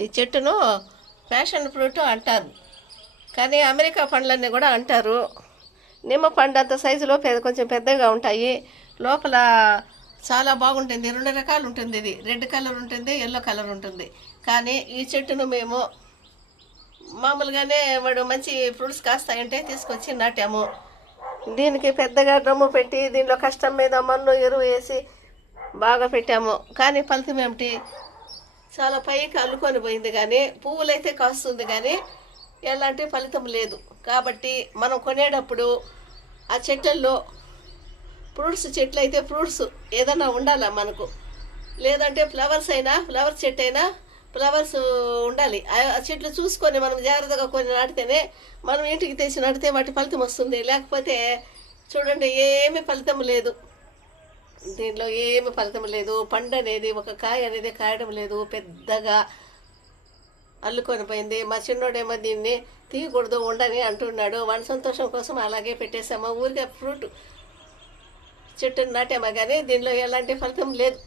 ఈ చెట్టును passion fruit అంటారు, కానీ అమెరికా పండ్లన్నీ కూడా అంటారు. నిమ్మ పండు అంత సైజులో కొంచెం పెద్దగా ఉంటాయి. లోపల చాలా బాగుంటుంది. 2 రకాలు ఉంటుంది. ఇది రెడ్ కలర్ ఉంటుంది, ఎల్లో కలర్ ఉంటుంది. కానీ ఈ చెట్టును మేము మామూలుగానే వాడు మంచి ఫ్రూట్స్ కాస్తాయంటే తీసుకొచ్చి నాటాము. దీనికి పెద్దగా డ్రమ్ము పెట్టి దీనిలో కష్టం మీద మన్ను ఎరువు వేసి బాగా పెట్టాము. కానీ ఫలితం ఏమిటి, చాలా పైకి అల్లుకొని పోయింది, కానీ పువ్వులైతే కాస్తుంది, కానీ ఎలాంటి ఫలితం లేదు. కాబట్టి మనం కొనేటప్పుడు ఆ చెట్లలో ఫ్రూట్స్ చెట్లు అయితే ఫ్రూట్స్ ఏదైనా ఉండాలా మనకు, లేదంటే ఫ్లవర్ చెట్టు అయినా ఫ్లవర్స్ ఉండాలి. ఆ చెట్లు చూసుకొని మనం జాగ్రత్తగా కొన్ని నాటితేనే మనం ఇంటికి తెచ్చి నాటితే వాటి ఫలితం వస్తుంది. లేకపోతే చూడండి, ఏమీ ఫలితం లేదు. దీనిలో ఏమి ఫలితం లేదు. పండు అనేది, ఒక కాయ అనేది కాయడం లేదు, పెద్దగా అల్లుకొని పోయింది. మా చిన్నోడేమో దీన్ని తీయకూడదు ఉండని అంటున్నాడు. వాడి సంతోషం కోసం అలాగే పెట్టేసాము. ఊరికే ఫ్రూట్ చెట్టుని నాటామా, కానీ దీనిలో ఎలాంటి ఫలితం లేదు.